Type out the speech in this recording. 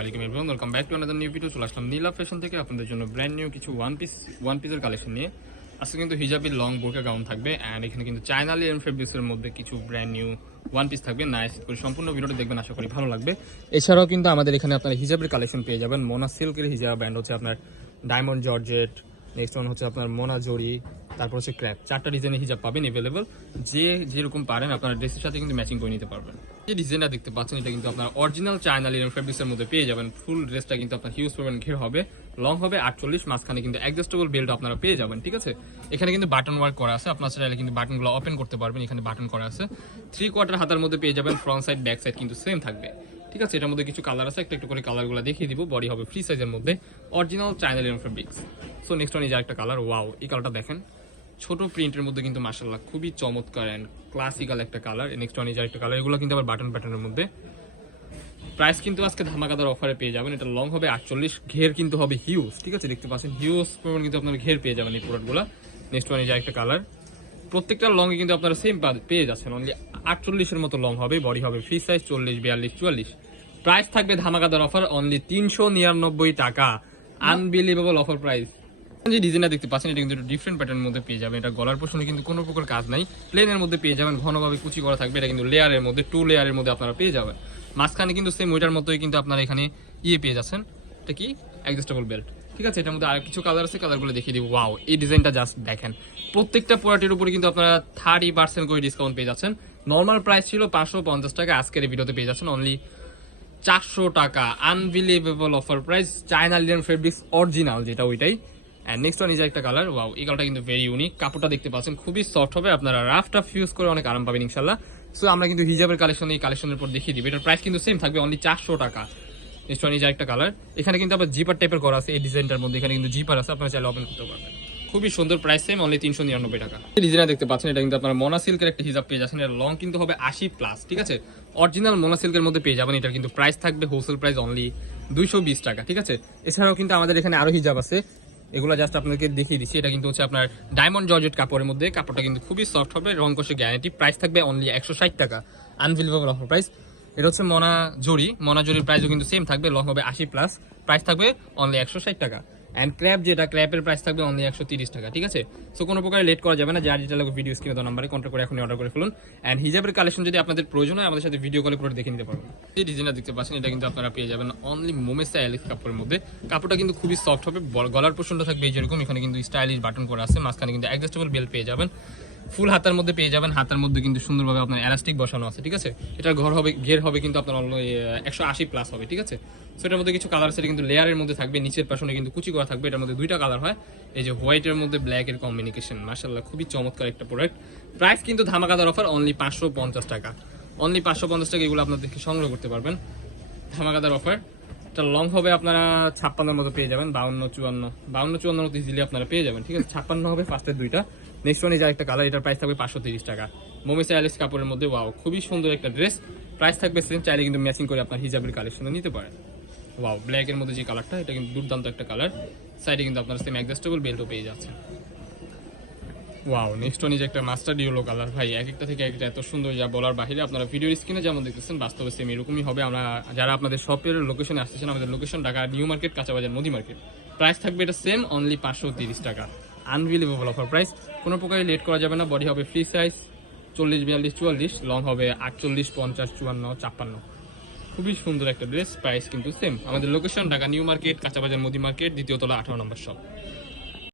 আলাইকুম everyone, welcome back to another new video. চলে আসলাম নীলা fashion থেকে আপনাদের জন্য ব্র্যান্ড নিউ কিছু ওয়ান পিসের কালেকশন নিয়ে। আজকে কিন্তু হিজাবি লং বোরকা গাউন থাকবে অ্যান্ড এখানে কিন্তু চায়না লিনেন ফেব্রিক্সের মধ্যে কিছু ব্র্যান্ড নিউ ওয়ান পিস থাকবে। নাইস করে সম্পূর্ণ ভিডিওটা দেখবেন, আশা করি ভালো লাগবে। এছাড়াও কিন্তু আমাদের এখানে আপনারা হিজাবের কালেকশন পেয়ে যাবেন। মোনা সিল্কের হিজাব অ্যান্ড হচ্ছে আপনার ডায়মন্ড জর্জেট, নেক্সট ওয়ান হচ্ছে আপনার মোনা জরি, তারপর হচ্ছে ক্র্যাপ। 4টা ডিজাইনের হিজাব পাবেন অ্যাভেলেবল। যে যেরকম পারেন আপনার ড্রেসের সাথে কিন্তু ম্যাচিং করে নিতে পারবেন। যে ডিজাইনটা দেখতে পাচ্ছেন এটা কিন্তু আপনার অরিজিনাল চায়না লিনেন ফেব্রিক্সের মধ্যে পেয়ে যাবেন। ফুল ড্রেসটা কিন্তু আপনার হিউজ পরিমাণ ঘের হবে, লং হবে 48, মাঝখানে কিন্তু অ্যাডজাস্টেবল বেল্ট আপনারা পেয়ে যাবেন। ঠিক আছে, এখানে কিন্তু বাটন ওয়ার্ক করা আছে, আপনার চাইলে কিন্তু বাটনগুলো ওপেন করতে পারবেন। এখানে বাটন করা আছে। 3/4 হাতার মধ্যে পেয়ে যাবেন। ফ্রন্ট সাইড ব্যাক সাইড কিন্তু সেম থাকবে। ঠিক আছে, এটার মধ্যে কিছু কালার আছে, একটু করে কালারগুলো দেখিয়ে দিব। বডি হবে ফ্রি সাইজের মধ্যে, original China linen fabrics. So next one এই যে একটা কালার, ওয়াও, এই কালারটা দেখেন, ছোট প্রিন্টের মধ্যে কিন্তু মাশাআল্লাহ খুবই চমৎকার এন্ড ক্লাসিক্যাল একটা কালার। নেক্সট ওয়ান এই যে একটা কালার, এগুলো কিন্তু আবার বাটন প্যাটার্নের মধ্যে। প্রাইস কিন্তু আজকে ধামাকাদার অফারে পেয়ে যাবেন। এটা লং হবে 48, ঘের কিন্তু হবে হিউজ। ঠিক আছে, দেখতে পাচ্ছেন হিউজ পরিমাণ কিন্তু আপনারা ঘের পেয়ে যাবেন এই প্রোডাক্টগুলো। নেক্সট ওয়ান এই যে একটা কালার, প্রত্যেকটা লং এ কিন্তু আপনারা সেম পেয়ে যাচ্ছেন। অনলি 48 এর মতো লং হবে, বডি হবে ফ্রি সাইজ 40, 42, 44। প্রাইস থাকবে ধামাকাদার অফার অনলি 399 টাকা। Unbelievable offer price. যে ডিজাইনটা দেখতে পাচ্ছেন এটা কিন্তু ডিফারেন্ট প্যাটার্নের মধ্যে পেয়ে যাবেন। এটা গলার পোর্শনে কিন্তু কোনো প্রকার কাজ নাই, প্লেনের মধ্যে পেয়ে যাবেন। ঘনভাবে কুচি করা থাকবে। এটা কিন্তু লেয়ারের মধ্যে 2 লেয়ারের মধ্যে আপনারা পেয়ে যাবেন। মাঝখানে কিন্তু সেম ওইটার মতোই কিন্তু আপনারা এখানে পেয়ে যাচ্ছেন। এটা কি অ্যাডজাস্টেবল বেল্ট। ঠিক আছে, এটার মধ্যে আর কিছু কালার আছে, কালারগুলো দেখিয়ে দিব। ওয়াও, এই ডিজাইনটা জাস্ট দেখেন। প্রত্যেকটা প্রোডাক্টের উপরে কিন্তু আপনারা 30% করে ডিসকাউন্ট পেয়ে যাচ্ছেন। নর্মাল প্রাইস ছিল 550 টাকা, আজকের এই ভিডিওতে পেয়ে যাচ্ছেন অনলি 400 টাকা। Unbelievable offer price. China linen fabrics original যেটা ওইটাই। এন্ড নেক্সট ওয়ান ইজ একটা কালার, ওয়াও, এই কালারটা কিন্তু ভেরি ইউনিক। কাপড়টা দেখতে পাচ্ছেন খুবই সফট হবে, আপনারা রাফ টাফ ইউজ করে অনেক আরাম পাবেন ইনশাল্লাহ। সো আমরা কিন্তু হিজাবের কালেকশন এই কালেকশনের উপর দেখিয়ে দিই। এটার প্রাইস কিন্তু সেম থাকবে, অনলি 400 টাকা। নেক্সট ওয়ান ইজ একটা কালার, এখানে কিন্তু আবার জিপার টাইপের করা আছে। এই ডিজাইনটার মধ্যে এখানে কিন্তু জিপার আছে, আপনারা চাইলে ওপেন করতে পারবেন। খুবই সুন্দর, প্রাইস সেম, অনলি 399 টাকা। এই ডিজাইনটা দেখতে পাচ্ছেন এটা কিন্তু আপনার মোনা সিল্কের একটা হিজাব পেয়ে যাচ্ছেন। এর লং কিন্তু হবে 80+। ঠিক আছে, অরিজিনাল মোনা সিল্কের মধ্যে পেয়ে যাবেন। এটার কিন্তু প্রাইস থাকবে হোলসেল প্রাইস অনলি 220 টাকা। ঠিক আছে, এছাড়াও কিন্তু আমাদের এখানে আরো হিজাব আছে, এগুলো জাস্ট আপনাকে দেখিয়ে দিচ্ছি। এটা কিন্তু হচ্ছে আপনার ডায়মন্ড জর্জেট কাপড়ের মধ্যে, কাপড়টা কিন্তু খুবই সফট হবে, রং কষে গ্যারান্টি। প্রাইস থাকবে অনলি 160 টাকা। Unbelievable offer price. এটা হচ্ছে মোনা জরির প্রাইসও কিন্তু সেম থাকবে, লং হবে 80+, প্রাইস থাকবে অনলি 160 টাকা। অ্যান্ড ক্র্যাপ, যেটা ক্র্যাপের প্রাইস থাকবে অনলি 130 টাকা। ঠিক আছে, সো কোনো প্রকার লেট করা যাবে না। যার যেটা লাগবে ভিডিও স্ক্রিনে দেওয়া নাম্বারে কন্ট্যাক্ট করে এখনই অর্ডার করে ফেলুন। অ্যান্ড হিজাবের কালেকশন যদি আপনাদের প্রয়োজন হয় আমাদের সাথে ভিডিও কলে করে দেখে নিতে পারবেন। এই ডিজাইনটা দেখতে পাচ্ছেন এটা কিন্তু আপনারা পেয়ে যাবেন অনলি মোমেসা এলিক্স কাপড়ের মধ্যে। কাপড়টা কিন্তু খুবই সফট হবে, গলার পোর্শনটা থাকবে এই যেরকম। এখানে কিন্তু স্টাইলিশ বাটন করা আছে, মাঝখানে কিন্তু অ্যাডজাস্টেবল বেল্ট পেয়ে যাবেন। ফুল হাতার মধ্যে পেয়ে যাবেন, হাতার মধ্যে কিন্তু সুন্দরভাবে আপনার এলাস্টিক বসানো আছে। ঠিক আছে, এটার ঘের হবে কিন্তু আপনার 180+ হবে। ঠিক আছে, সো এটার মধ্যে কিছু কালার আছে, কিন্তু লেয়ারের মধ্যে থাকবে, নিচের পাশনে কিন্তু কুচি করা থাকবে। এটার মধ্যে 2টা কালার হয়, এই যে হোয়াইটের মধ্যে ব্ল্যাকের কম্বিনেশন। মাশাআল্লাহ খুবই চমৎকার একটা প্রোডাক্ট। প্রাইস কিন্তু ধামাকাদার অফার অনলি 550 টাকা। অনলি 550 টাকা, এগুলো আপনার দেখে সংগ্রহ করতে পারবেন। ধামাকাদার অফার। এটা লং হবে আপনারা 56-এর মতো পেয়ে যাবেন, 52-54 মতো ইজিলি আপনারা পেয়ে যাবেন। ঠিক আছে, 56 হবে ফার্স্টের 2টা। নেক্সট ওয়ান এই যে একটা কালার, এটার প্রাইস থাকবে 530 টাকা। মোমেসা এলিক্স কাপড়ের মধ্যে, ওয়াও, খুবই সুন্দর একটা ড্রেস। প্রাইস থাকবে সেম, চাইলে কিন্তু ম্যাচিং করে আপনার হিজাবের কালেকশনে নিতে পারেন। ওয়াও, ব্ল্যাকের মধ্যে যে কালারটা, এটা কিন্তু দুর্দান্ত একটা কালার। সাইডে কিন্তু আপনার সেম অ্যাডজাস্টেবল বেল্টও পেয়ে যাচ্ছে। ওয়াও, নেক্সট ওয়ান ইজ একটা মাস্টার্ড ইয়েলো কালার। ভাই এক একটা থেকে একটা এত সুন্দর, যা বলার বাইরে। আপনারা ভিডিওর স্ক্রিনে যেমন দেখতেছেন বাস্তবে সেম এরকমই হবে। আমরা যারা আপনাদের শপের লোকেশনে আসতেছেন, আমাদের লোকেশন ঢাকা নিউ মার্কেট, কাঁচাবাজার, নদী মার্কেট। প্রাইস থাকবে এটা সেম, অনলি 530 টাকা। Unbelievable offer price. কোনো প্রকারে লেট করা যাবে না। বডি হবে ফ্রি সাইজ 40, 42, 44, লং হবে 48, 50, 54, 56। খুবই সুন্দর একটা ড্রেস। প্রাইস কিন্তু সেম। আমাদের লোকেশন ঢাকা নিউ মার্কেট, কাঁচাবাজার, নদী মার্কেট, দ্বিতীয় তলা, 18 নম্বর শপ।